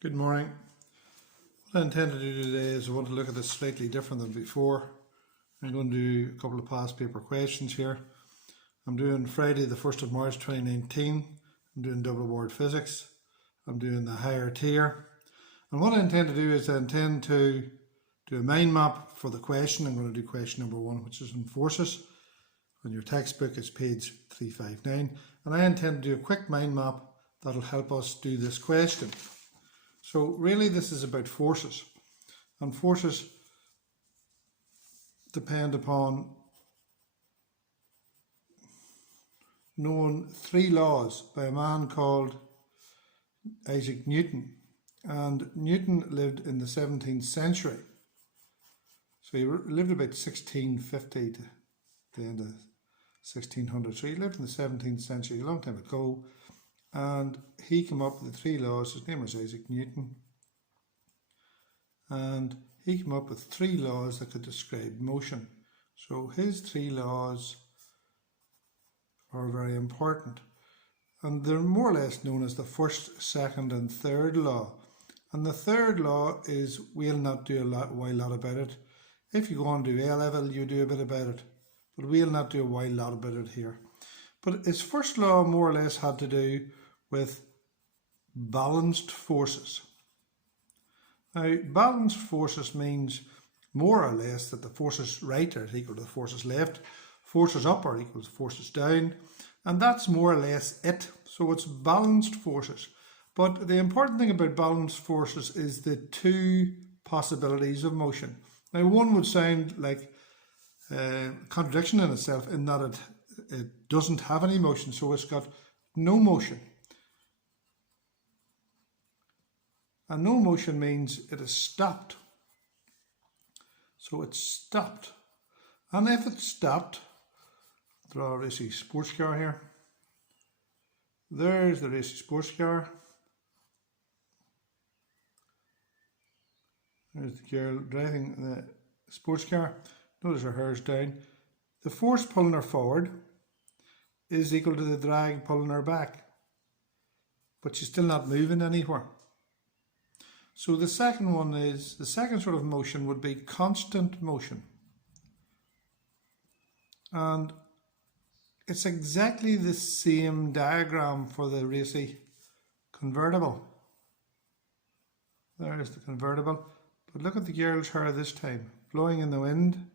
Good morning. What I intend to do today is I want to look at this slightly different than before. I'm going to do a couple of past paper questions here. I'm doing Friday the 1st of March 2019. I'm doing double award physics. I'm doing the higher tier. And what I intend to do is I intend to do a mind map for the question. I'm going to do question number 1, which is on forces. On your textbook it's page 359. And I intend to do a quick mind map that'll help us do this question. So really this is about forces, and forces depend upon knowing 3 laws by a man called Isaac Newton. And Newton lived in the 17th century. So he lived about 1650 to the end of 1600. So he lived in the 17th century, a long time ago. And he came up with the 3 laws. His name was Isaac Newton. And he came up with 3 laws that could describe motion. So his 3 laws are very important. And they're more or less known as the first, second and third law. And the third law is we'll not do a lot about it. If you go on to do A level, you do a bit about it. But we'll not do a wild lot about it here. But his first law more or less had to do with balanced forces. Now, balanced forces means more or less that the forces right are equal to the forces left, forces up are equal to forces down, and that's more or less it. So it's balanced forces. But the important thing about balanced forces is the 2 possibilities of motion. Now, one would sound like a contradiction in itself in that it doesn't have any motion, so it's got no motion. And no motion means it is stopped. So it's stopped. And if it's stopped, draw a racy sports car here. There's the racy sports car. There's the girl driving the sports car. Notice her hair's down. The force pulling her forward is equal to the drag pulling her back. But she's still not moving anywhere. So the second one is, the second sort of motion would be constant motion. And it's exactly the same diagram for the racy convertible. There's the convertible. But look at the girl's hair this time, blowing in the wind.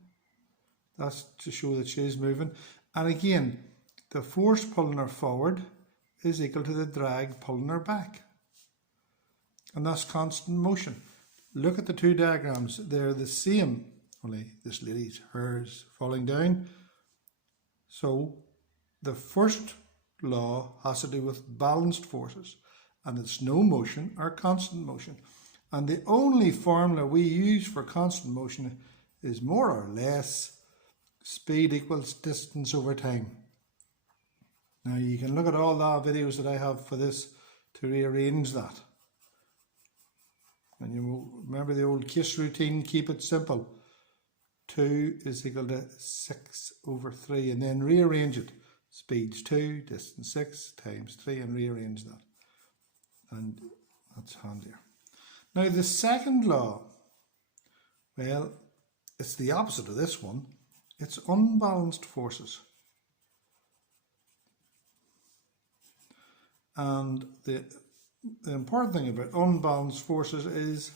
That's to show that she is moving. And again, the force pulling her forward is equal to the drag pulling her back. And that's constant motion. Look at the 2 diagrams. They're the same, only this lady's hair is falling down. So the first law has to do with balanced forces, and it's no motion or constant motion. And the only formula we use for constant motion is more or less speed equals distance over time. Now you can look at all the videos that I have for this to rearrange that. And you remember the old KISS routine, keep it simple. 2 is equal to 6 over 3, and then rearrange it. Speed's 2, distance 6 times 3, and rearrange that. And that's handier. Now the second law, well, it's the opposite of this one. It's unbalanced forces. And the important thing about unbalanced forces is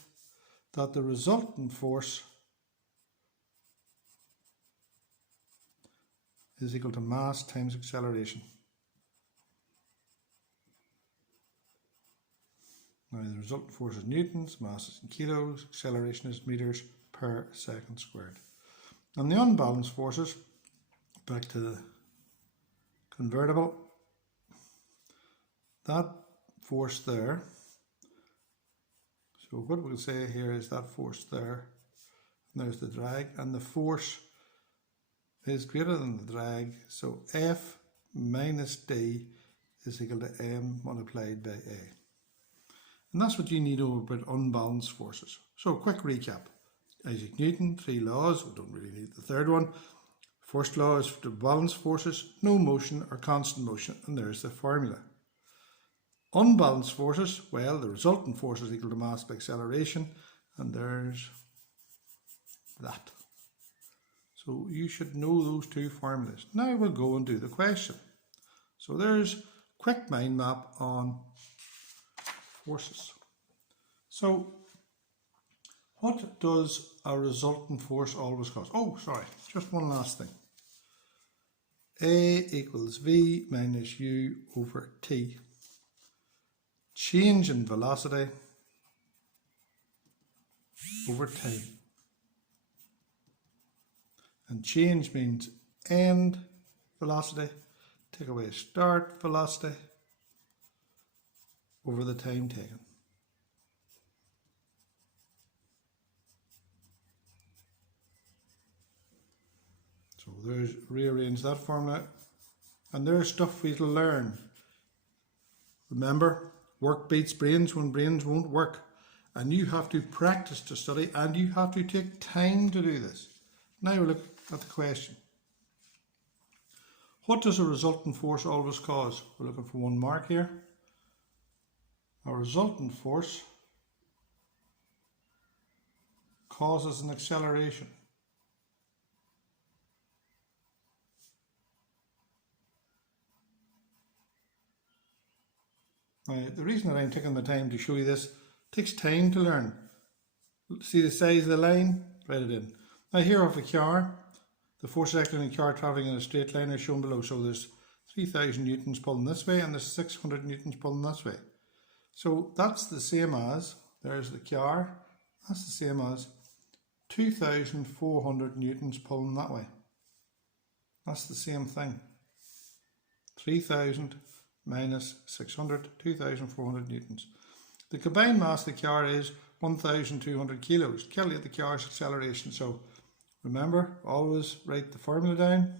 that the resultant force is equal to mass times acceleration. Now the resultant force is newtons, mass is in kilos, acceleration is meters per second squared. And the unbalanced forces, back to the convertible, that force there, so what we'll say here is that force there, and there's the drag, and the force is greater than the drag, so F minus D is equal to M multiplied by A. And that's what you need to know about unbalanced forces. So a quick recap. Isaac Newton, 3 laws, we don't really need the third one. First law is to balance forces, no motion or constant motion, and there's the formula. Unbalanced forces, well, the resultant force is equal to mass by acceleration, and there's that. So you should know those two formulas. Now we'll go and do the question. So there's quick mind map on forces. So what does a resultant force always cause? Oh, sorry, just one last thing. A equals V minus U over T. Change in velocity over time. And change means end velocity, take away start velocity over the time taken. So there's rearrange that formula, and there's stuff we'll learn. Remember, work beats brains when brains won't work, and you have to practice to study, and you have to take time to do this. Now we look at the question. What does a resultant force always cause? We're looking for 1 mark here. A resultant force causes an acceleration. Now, the reason that I'm taking the time to show you this, it takes time to learn. See the size of the line? Write it in. Now here off a car, the force acting on a car travelling in a straight line is shown below. So there's 3,000 newtons pulling this way and there's 600 newtons pulling this way. So that's the same as, there's the car, that's the same as 2,400 newtons pulling that way. That's the same thing. 3,000 minus 600, 2,400 newtons. The combined mass of the car is 1,200 kilos. Calculate the car's acceleration. So remember, always write the formula down.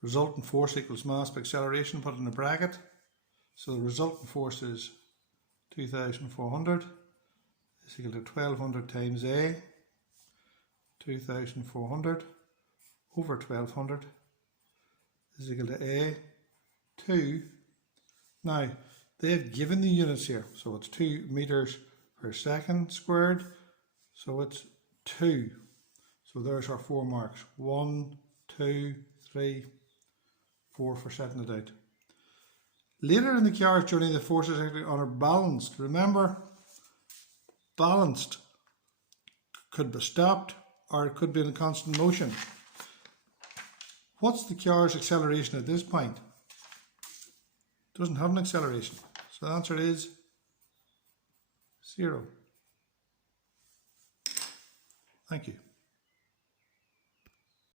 Resultant force equals mass by acceleration, put it in a bracket. So the resultant force is 2,400 is equal to 1,200 times A. 2,400 over 1,200 is equal to A 2. Now, they've given the units here, so it's 2 meters per second squared, so it's 2. So there's our 4 marks. 1, 2, 3, 4 for setting it out. Later in the car's journey, the forces acting on are balanced. Remember, balanced could be stopped or it could be in a constant motion. What's the car's acceleration at this point? It doesn't have an acceleration. So the answer is 0. Thank you.